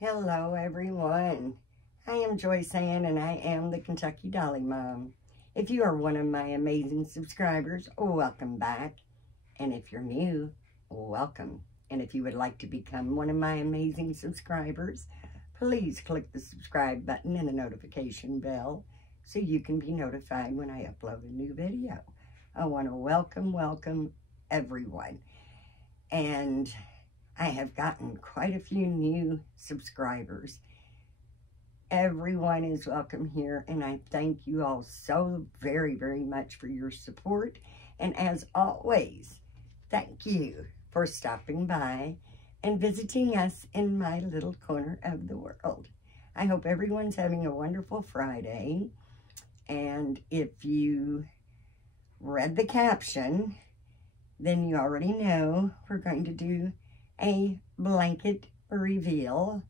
Hello everyone, I am Joyce Ann and I am the Kentucky Dolly Mom. If you are one of my amazing subscribers, welcome back. And if you're new, welcome. And if you would like to become one of my amazing subscribers, please click the subscribe button and the notification bell so you can be notified when I upload a new video. I want to welcome everyone. And I have gotten quite a few new subscribers. Everyone is welcome here, and I thank you all so very much for your support. And as always, thank you for stopping by and visiting us in my little corner of the world. I hope everyone's having a wonderful Friday. And if you read the caption, then you already know we're going to do a blanket reveal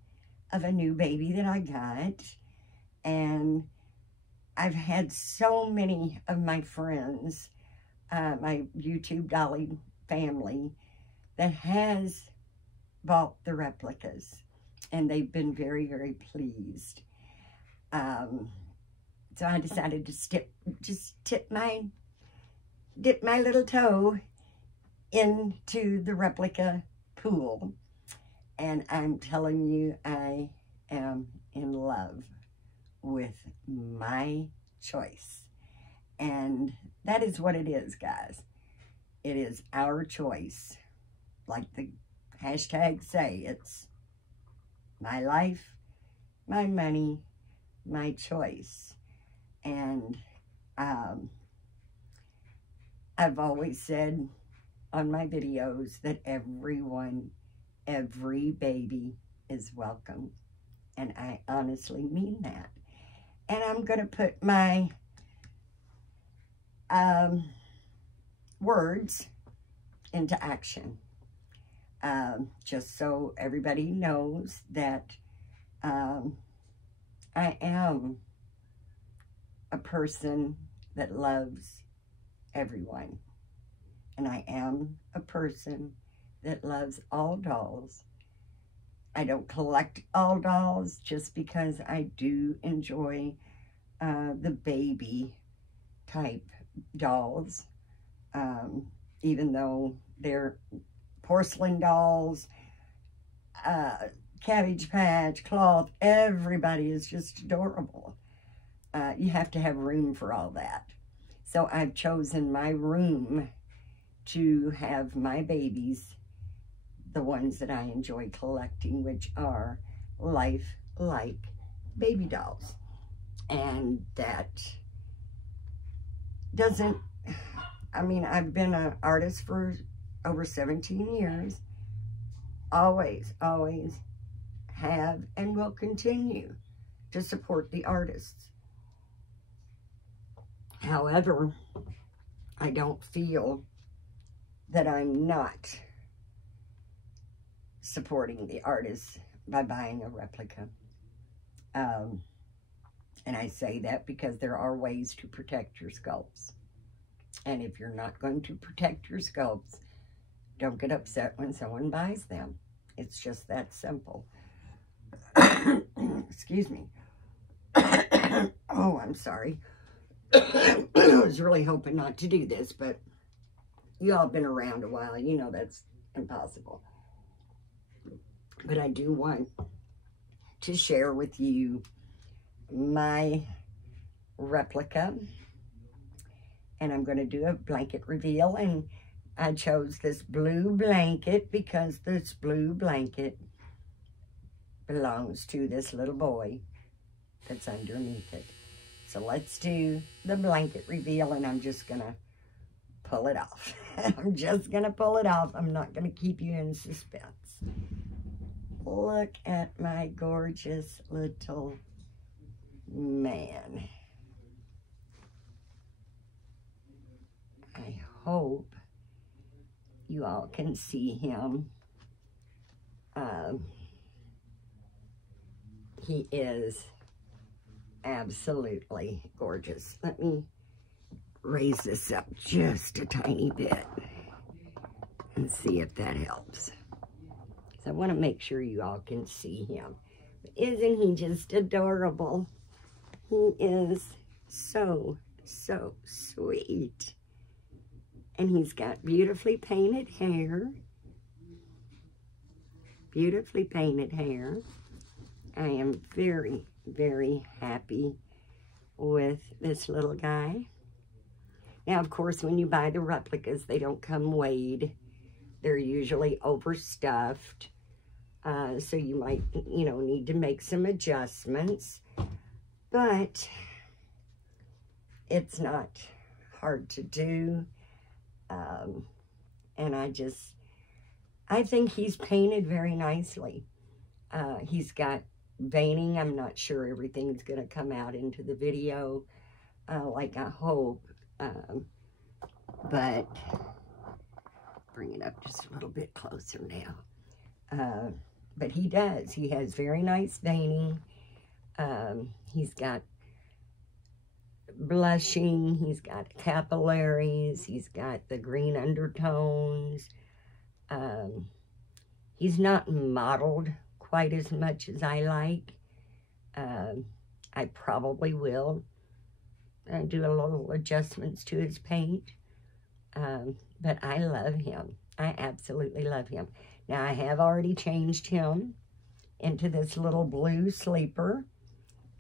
of a new baby that I got. And I've had so many of my friends, my YouTube Dolly family, that has bought the replicas, and they've been very pleased. So I decided to dip my little toe into the replica pool, and I'm telling you, I am in love with my choice. And that is what it is, guys. It is our choice. Like the hashtag say, it's my life, my money, my choice. And I've always said on my videos that every baby is welcome. And I honestly mean that. And I'm going to put my words into action. Just so everybody knows that I am a person that loves everyone. And I am a person that loves all dolls. I don't collect all dolls just because I do enjoy the baby type dolls. Even though they're porcelain dolls, Cabbage Patch, cloth, everybody is just adorable. You have to have room for all that. So I've chosen my room to have my babies, the ones that I enjoy collecting, which are life-like baby dolls. And that doesn't, I mean, I've been an artist for over 17 years. Always have and will continue to support the artists. However, I don't feel that I'm not supporting the artists by buying a replica. And I say that because there are ways to protect your sculpts. And if you're not going to protect your sculpts, don't get upset when someone buys them. It's just that simple. Excuse me. Oh, I'm sorry. I was really hoping not to do this, but you all have been around a while. You know that's impossible. But I do want to share with you my replica. And I'm going to do a blanket reveal. And I chose this blue blanket because this blue blanket belongs to this little boy that's underneath it. So let's do the blanket reveal, and I'm just going to pull it off. I'm just going to pull it off. I'm not going to keep you in suspense. Look at my gorgeous little man. I hope you all can see him. He is absolutely gorgeous. Let me raise this up just a tiny bit and see if that helps. So I want to make sure you all can see him. Isn't he just adorable? He is so, so sweet. And he's got beautifully painted hair. Beautifully painted hair. I am very, very happy with this little guy. Now, of course, when you buy the replicas, they don't come weighed. They're usually overstuffed. So you might, need to make some adjustments. But it's not hard to do. And I think he's painted very nicely. He's got veining. I'm not sure everything's going to come out into the video like I hope. But bring it up just a little bit closer now. But he does. He has very nice veining. He's got blushing. He's got capillaries. He's got the green undertones. He's not modeled quite as much as I like. I probably will do a little adjustments to his paint. But I love him. I absolutely love him. Now, I have already changed him into this little blue sleeper.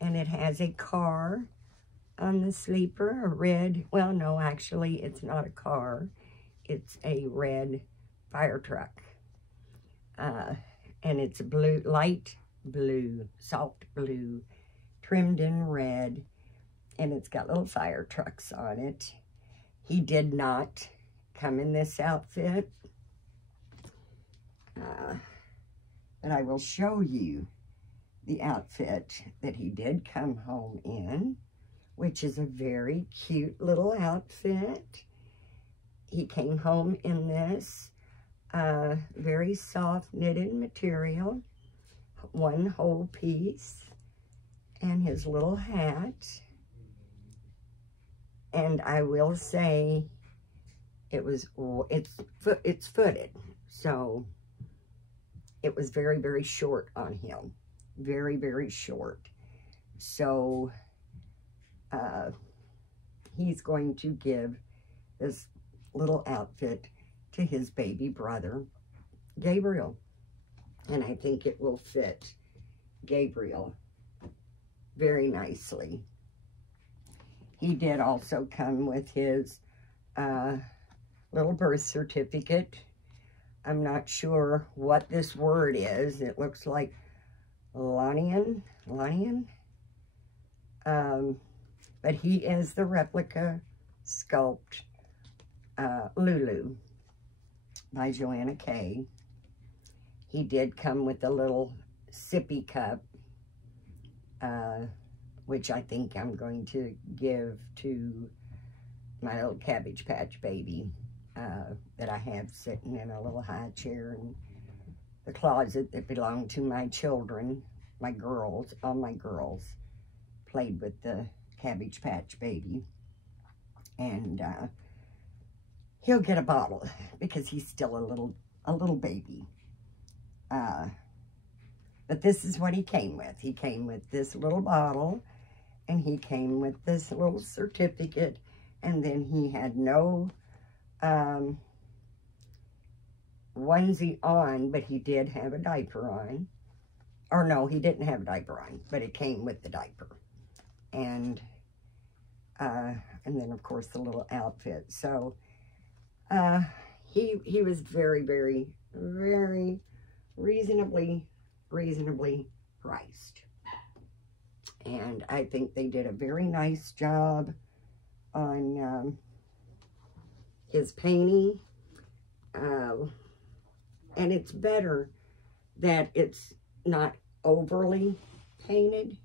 And it has a car on the sleeper, a red, well, no, actually, it's not a car. It's a red fire truck. And it's blue, light blue, soft blue, trimmed in red. And it's got little fire trucks on it. He did not come in this outfit. But I will show you the outfit that he did come home in, which is a very cute little outfit. He came home in this very soft knitted material, one whole piece, and his little hat. And I will say it's footed, so it was very, very short on him. Very, very short. So he's going to give this little outfit to his baby brother, Gabriel. And I think it will fit Gabriel very nicely. He did also come with his little birth certificate. I'm not sure what this word is. It looks like Lanian. But he is the replica sculpt Lulu by Joanna K. He did come with a little sippy cup, which I think I'm going to give to my little Cabbage Patch baby that I have sitting in a little high chair in the closet that belonged to my children, my girls. All my girls played with the Cabbage Patch baby. And he'll get a bottle because he's still a little baby. But this is what he came with. He came with this little bottle, and he came with this little certificate, and then he had no onesie on, but he did have a diaper on. Or no, he didn't have a diaper on, but it came with the diaper. And then, of course, the little outfit. So, he was very, very, very reasonably priced. And I think they did a very nice job on his painting. And it's better that it's not overly painted.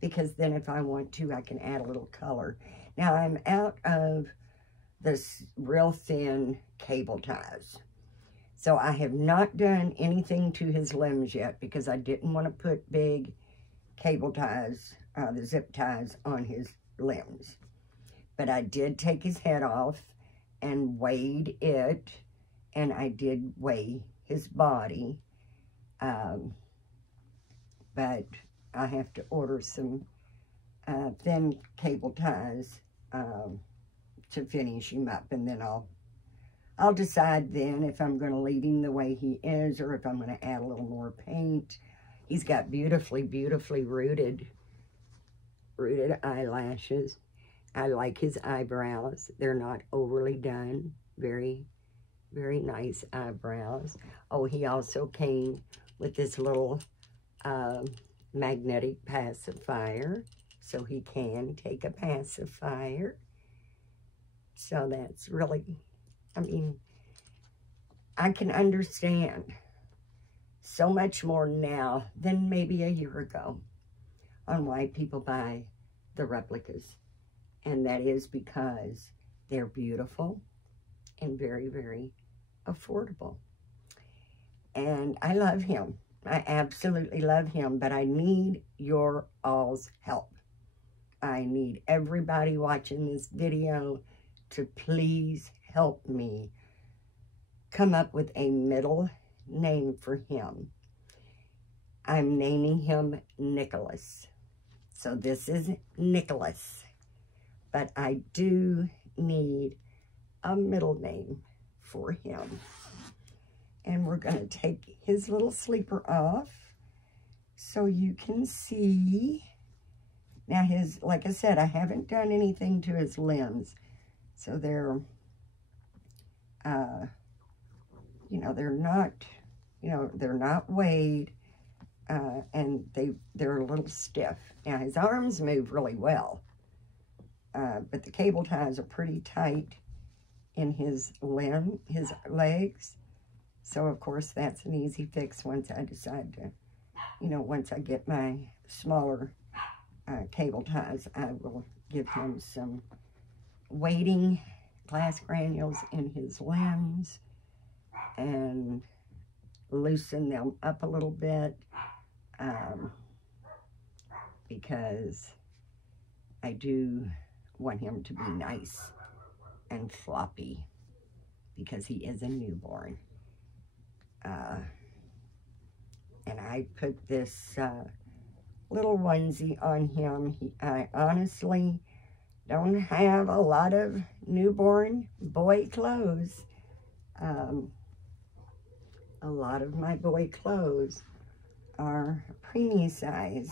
Because then if I want to, I can add a little color. Now, I'm out of this real thin cable ties. So I have not done anything to his limbs yet because I didn't want to put big cable ties, the zip ties on his limbs. But I did take his head off and weighed it, and I did weigh his body. But I have to order some thin cable ties to finish him up, and then I'll decide then if I'm going to leave him the way he is or if I'm going to add a little more paint. He's got beautifully, beautifully rooted eyelashes. I like his eyebrows. They're not overly done. Very, very nice eyebrows. Oh, he also came with this little magnetic pacifier, so he can take a pacifier. So that's really, I mean, I can understand so much more now than maybe a year ago on why people buy the replicas. And that is because they're beautiful and very, very affordable. And I love him. I absolutely love him, but I need your all's help. I need everybody watching this video to please help me come up with a middle name for him. I'm naming him Nicholas. So this is Nicholas. But I do need a middle name for him. And we're going to take his little sleeper off so you can see. Now like I said, I haven't done anything to his limbs. So they're, they're not weighed, and they're a little stiff. Now his arms move really well, but the cable ties are pretty tight in his legs. So of course that's an easy fix once I decide to, once I get my smaller cable ties, I will give him some weighting glass granules in his limbs and loosen them up a little bit, because I do want him to be nice and floppy because he is a newborn. And I put this little onesie on him. I honestly don't have a lot of newborn boy clothes. A lot of my boy clothes are preemie size.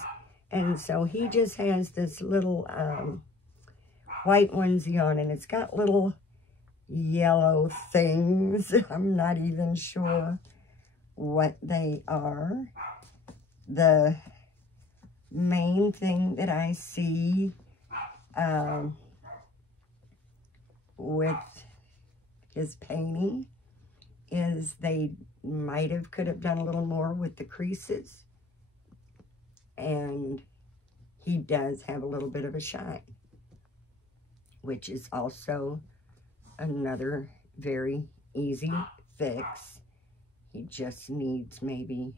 And so he just has this little white onesie on, and it's got little yellow things. I'm not even sure what they are. The main thing that I see with his painting is they could have done a little more with the creases, and he does have a little bit of a shine, which is also another very easy fix. He just needs maybe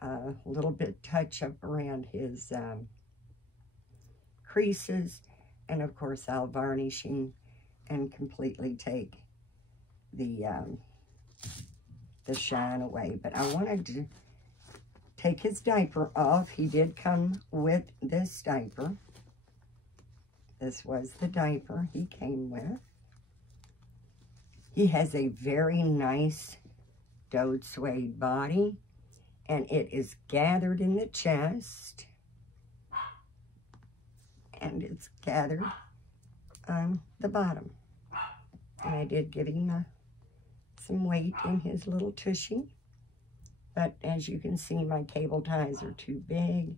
a little bit touch up around his creases, and of course I'll varnish him and completely take the shine away. But I wanted to take his diaper off. He did come with this diaper. This was the diaper he came with. He has a very nice doe suede body, and it is gathered in the chest, and it's gathered on the bottom. And I did give him some weight in his little tushy, but as you can see, my cable ties are too big,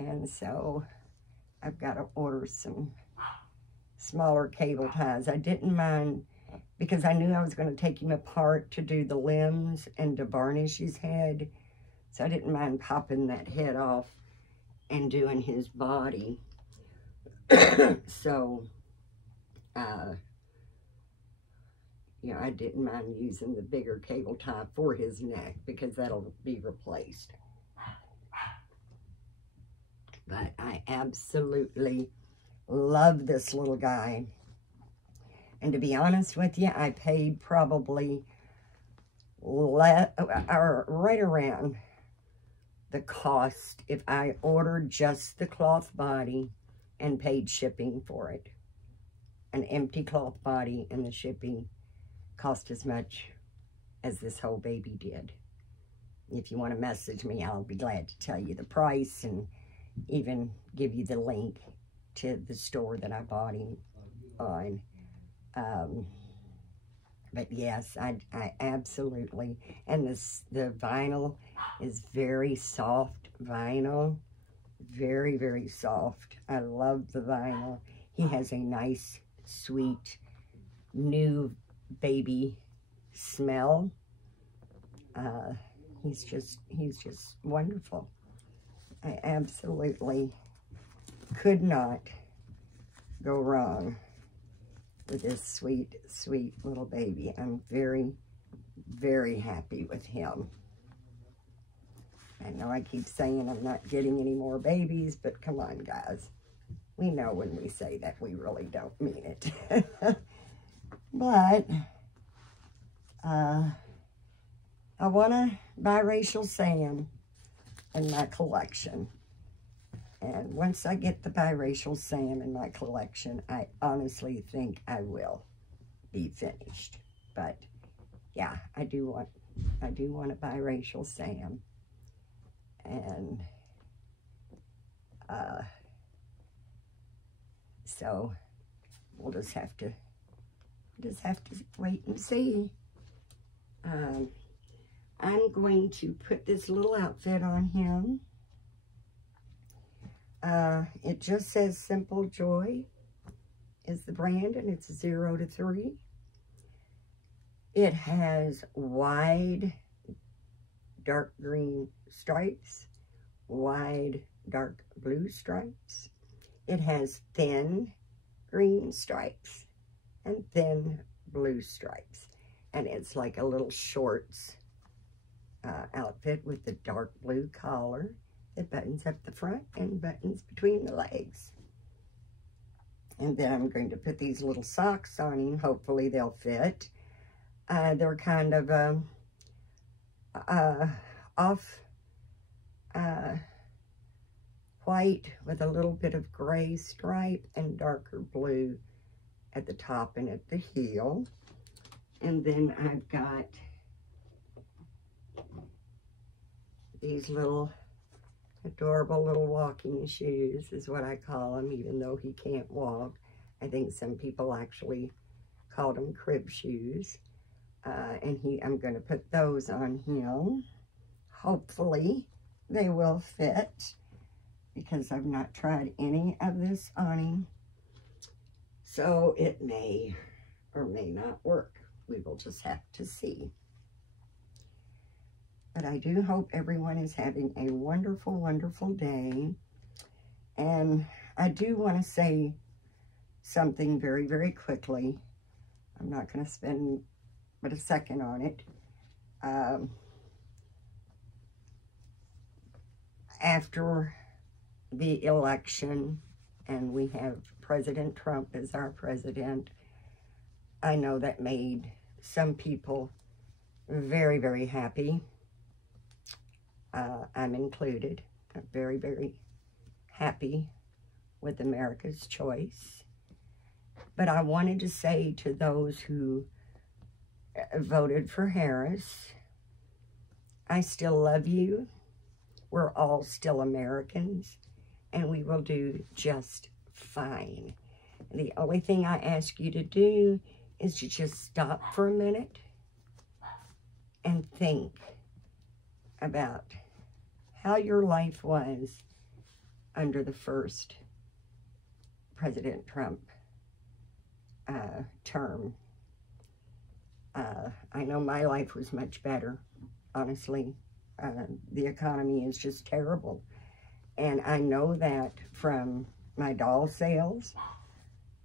and so I've got to order some smaller cable ties. I didn't mind, because I knew I was going to take him apart to do the limbs and to varnish his head, so I didn't mind popping that head off and doing his body. So, I didn't mind using the bigger cable tie for his neck, because that'll be replaced. But I absolutely love this little guy. And to be honest with you, I paid probably or right around the cost if I ordered just the cloth body and paid shipping for it. An empty cloth body and the shipping cost as much as this whole baby did. If you want to message me, I'll be glad to tell you the price and even give you the link to the store that I bought him on. But yes, I absolutely, and the vinyl is very soft vinyl, very, very soft. I love the vinyl. He has a nice, sweet, new baby smell. He's just wonderful. I absolutely could not go wrong with this sweet, sweet little baby. I'm very, very happy with him. I know I keep saying I'm not getting any more babies, but come on, guys. We know when we say that, we really don't mean it. But, I want a biracial Sam in my collection. And once I get the biracial Sam in my collection, I honestly think I will be finished. But yeah, I do want a biracial Sam. And so we'll just have to wait and see. I'm going to put this little outfit on him. It just says Simple Joy is the brand, and it's 0 to 3. It has wide dark green stripes, wide dark blue stripes. It has thin green stripes and thin blue stripes. And it's like a little shorts outfit with the dark blue collar that buttons up the front and buttons between the legs. And then I'm going to put these little socks on him. Hopefully they'll fit. They're kind of off white with a little bit of gray stripe and darker blue at the top and at the heel. And then I've got these little adorable little walking shoes is what I call them, even though he can't walk. I think some people actually called them crib shoes. And I'm going to put those on him. Hopefully they will fit, because I've not tried any of this on him. So it may or may not work. We will just have to see. But I do hope everyone is having a wonderful, wonderful day. And I do want to say something very, very quickly. I'm not going to spend but a second on it. After the election, and we have President Trump as our president, I know that made some people very, very happy. I'm included. I'm very, very happy with America's choice. But I wanted to say to those who voted for Harris, I still love you. We're all still Americans, and we will do just fine. The only thing I ask you to do is to just stop for a minute and think about how your life was under the first President Trump term. I know my life was much better, honestly. The economy is just terrible. And I know that from my doll sales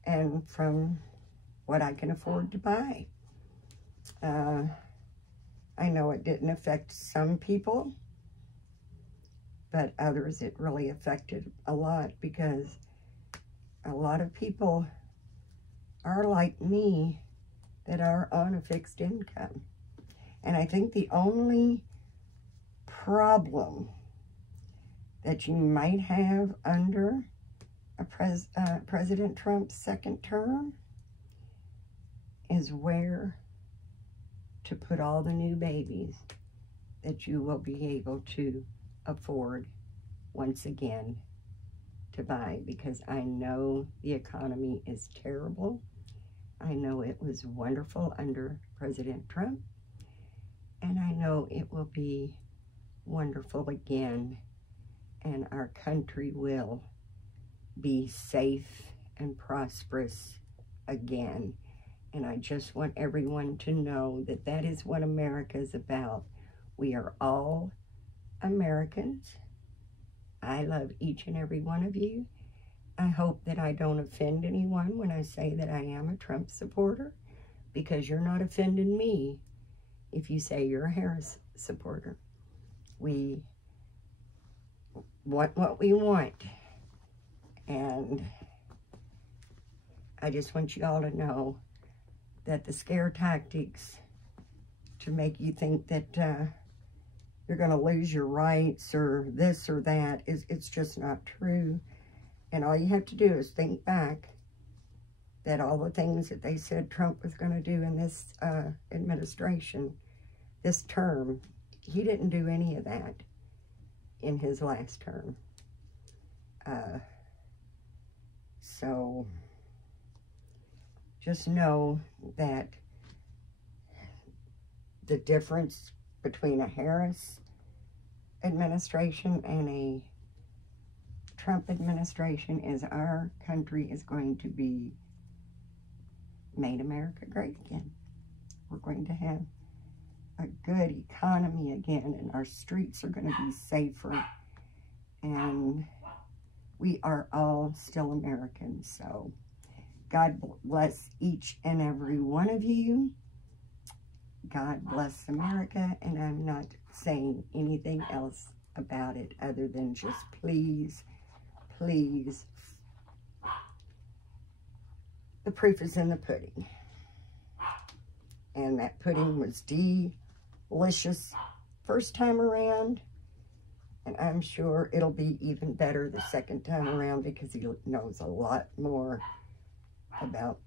and from what I can afford to buy. I know it didn't affect some people, but others it really affected a lot, because a lot of people are like me that are on a fixed income. And I think the only problem that you might have under a President Trump's second term is where to put all the new babies that you will be able to afford once again to buy, because I know the economy is terrible. I know it was wonderful under President Trump, and I know it will be wonderful again, and our country will be safe and prosperous again. And I just want everyone to know that that is what America is about. We are all Americans. I love each and every one of you. I hope that I don't offend anyone when I say that I am a Trump supporter, because you're not offending me if you say you're a Harris supporter. We want what we want. And I just want you all to know that the scare tactics to make you think that you're going to lose your rights or this or that, it's just not true. And all you have to do is think back that all the things that they said Trump was going to do in this administration, this term, he didn't do any of that in his last term. So just know that the difference between a Harris administration and a Trump administration is our country is going to be made America great again. We're going to have a good economy again, and our streets are going to be safer, and we are all still Americans. So God bless each and every one of you. God bless America, and I'm not saying anything else about it other than just please, please, the proof is in the pudding. And that pudding was delicious first time around, and I'm sure it'll be even better the second time around, because he knows a lot more about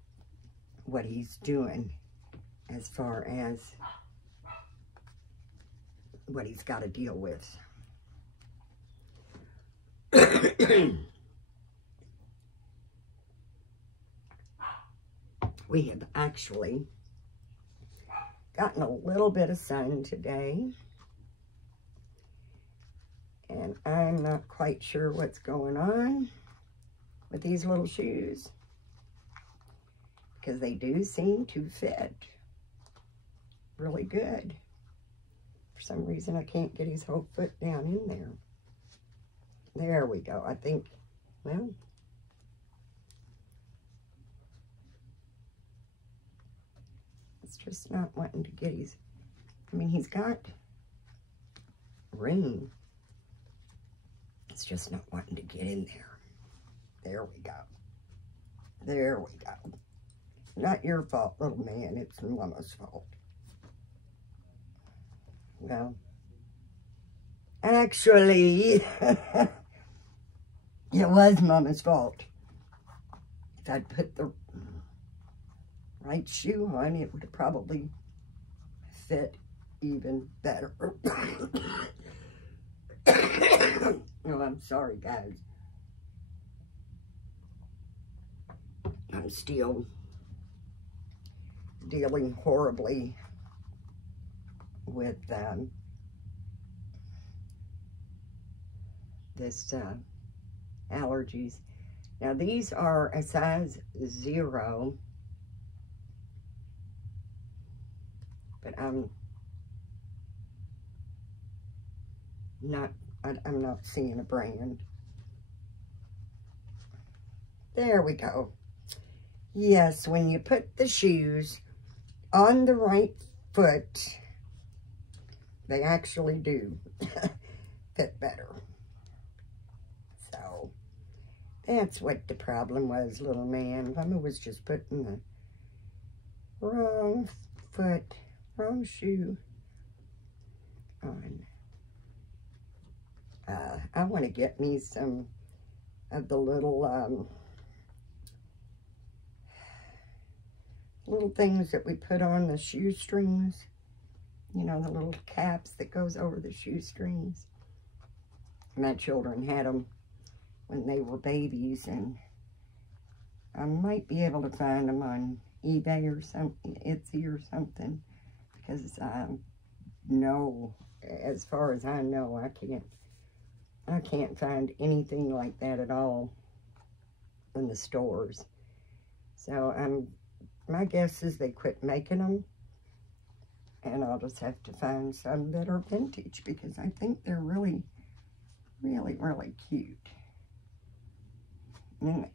what he's doing as far as what he's got to deal with. We have actually gotten a little bit of sun today, and I'm not quite sure what's going on with these little shoes, because they do seem to fit really good. For some reason, I can't get his whole foot down in there. There we go. I think, well, it's just not wanting to get his, I mean, he's got room. It's just not wanting to get in there. There we go. There we go. Not your fault, little man. It's Mama's fault. Well, actually, it was Mama's fault. If I'd put the right shoe on, it would have probably fit even better. Oh, I'm sorry, guys. I'm still dealing horribly with this allergies. Now, these are a size 0, but I'm not seeing a brand. There we go. Yes, when you put the shoes on the right foot, they actually do fit better. So, that's what the problem was, little man. Mama was just putting the wrong foot, wrong shoe on. I want to get me some of the little things that we put on the shoestrings. You know, the little caps that goes over the shoestrings. My children had them when they were babies, and I might be able to find them on eBay or something, Etsy or something, because I know, as far as I know, I can't find anything like that at all in the stores. So my guess is they quit making them, and I'll just have to find some that are vintage, because I think they're really, really, really cute. And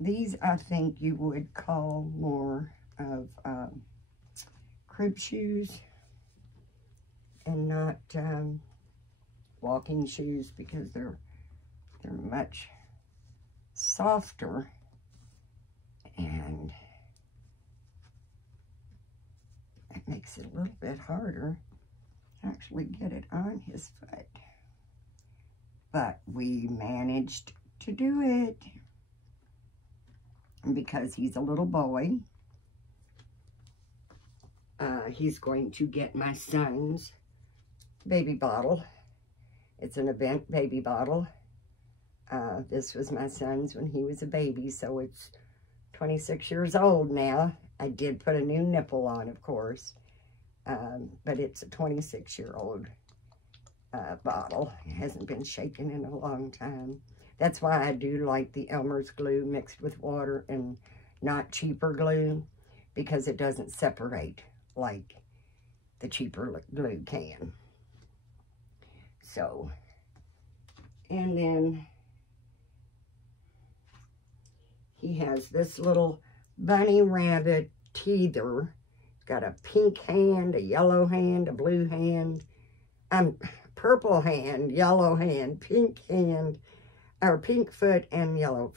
these, I think you would call more of crib shoes and not walking shoes, because they're much softer, and it makes it a little bit harder to actually get it on his foot. But we managed to do it, because he's a little boy. He's going to get my son's baby bottle. It's an event baby bottle. This was my son's when he was a baby, so it's 26 years old now. I did put a new nipple on, of course, but it's a 26-year-old bottle. It hasn't been shaken in a long time. That's why I do like the Elmer's glue mixed with water and not cheaper glue, because it doesn't separate like the cheaper glue can. So, and then he has this little bunny rabbit teether. Got a pink hand, a yellow hand, a blue hand, purple hand, yellow hand, pink hand, or pink foot and yellow.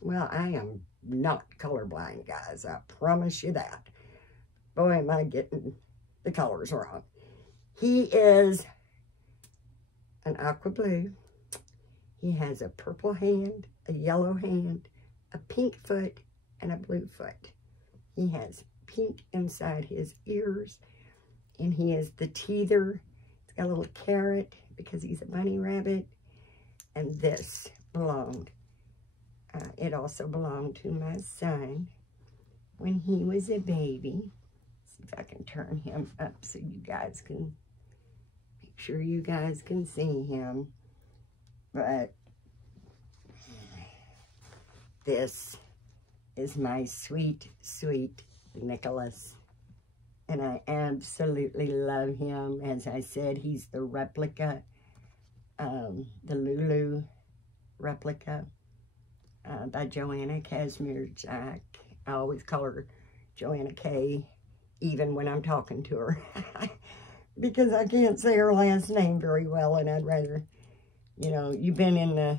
Well, I am not colorblind, guys. I promise you that. Boy, am I getting the colors wrong. He is an aqua blue. He has a purple hand, a yellow hand, a pink foot, and a blue foot. He has pink inside his ears, and he has the teether. It's got a little carrot because he's a bunny rabbit. And this belonged, it also belonged to my son when he was a baby. See if I can turn him up so you guys can, make sure you guys can see him. But this is my sweet, sweet Nicholas. And I absolutely love him. As I said, he's the replica, the Lulu replica by Joanna Casimir Jack. I always call her Joanna K, even when I'm talking to her, because I can't say her last name very well, and I'd rather, you know, you've been in the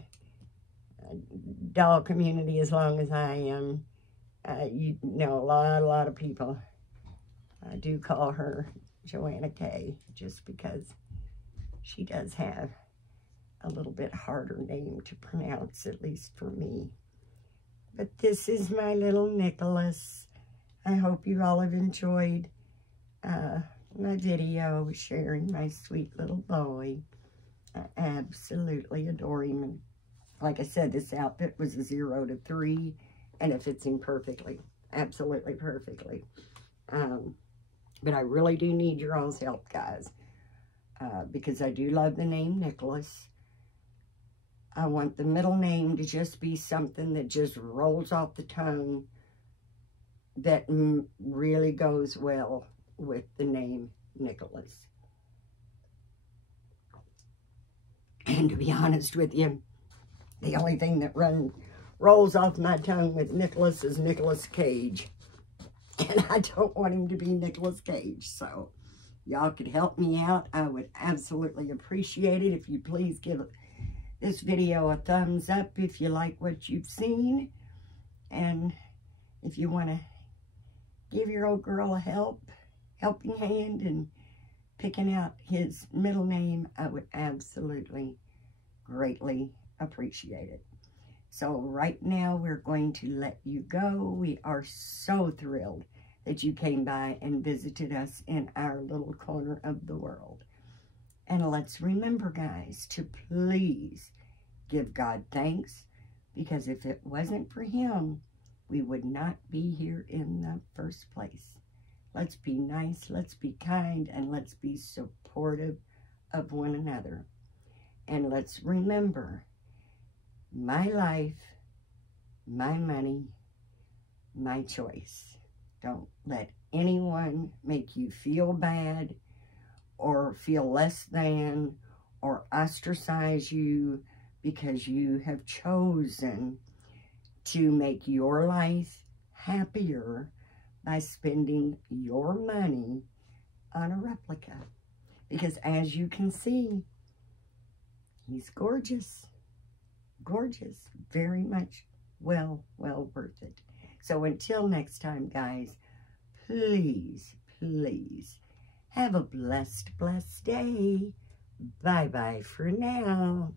doll community as long as I am. You know, a lot of people do call her Joanna K, just because she does have a little bit harder name to pronounce, at least for me. But this is my little Nicholas. I hope you all have enjoyed my video sharing my sweet little boy. I absolutely adore him. And like I said, this outfit was a 0 to 3, and it fits him perfectly, absolutely perfectly. But I really do need your all's help, guys, because I do love the name Nicholas. I want the middle name to just be something that just rolls off the tongue, that really goes well with the name Nicholas. And to be honest with you, the only thing that rolls off my tongue with Nicholas is Nicolas Cage. And I don't want him to be Nicolas Cage. So, y'all could help me out. I would absolutely appreciate it if you please give this video a thumbs up if you like what you've seen. And if you want to give your old girl a helping hand and picking out his middle name, I would absolutely greatly appreciate it. So right now, we're going to let you go. We are so thrilled that you came by and visited us in our little corner of the world. And let's remember, guys, to please give God thanks, because if it wasn't for him, we would not be here in the first place. Let's be nice, let's be kind, and let's be supportive of one another. And let's remember, my life, my money, my choice. Don't let anyone make you feel bad or feel less than or ostracize you because you have chosen to make your life happier by spending your money on a replica. Because as you can see, he's gorgeous. Gorgeous. Very much well worth it. So until next time, guys, please, please have a blessed day. Bye-bye for now.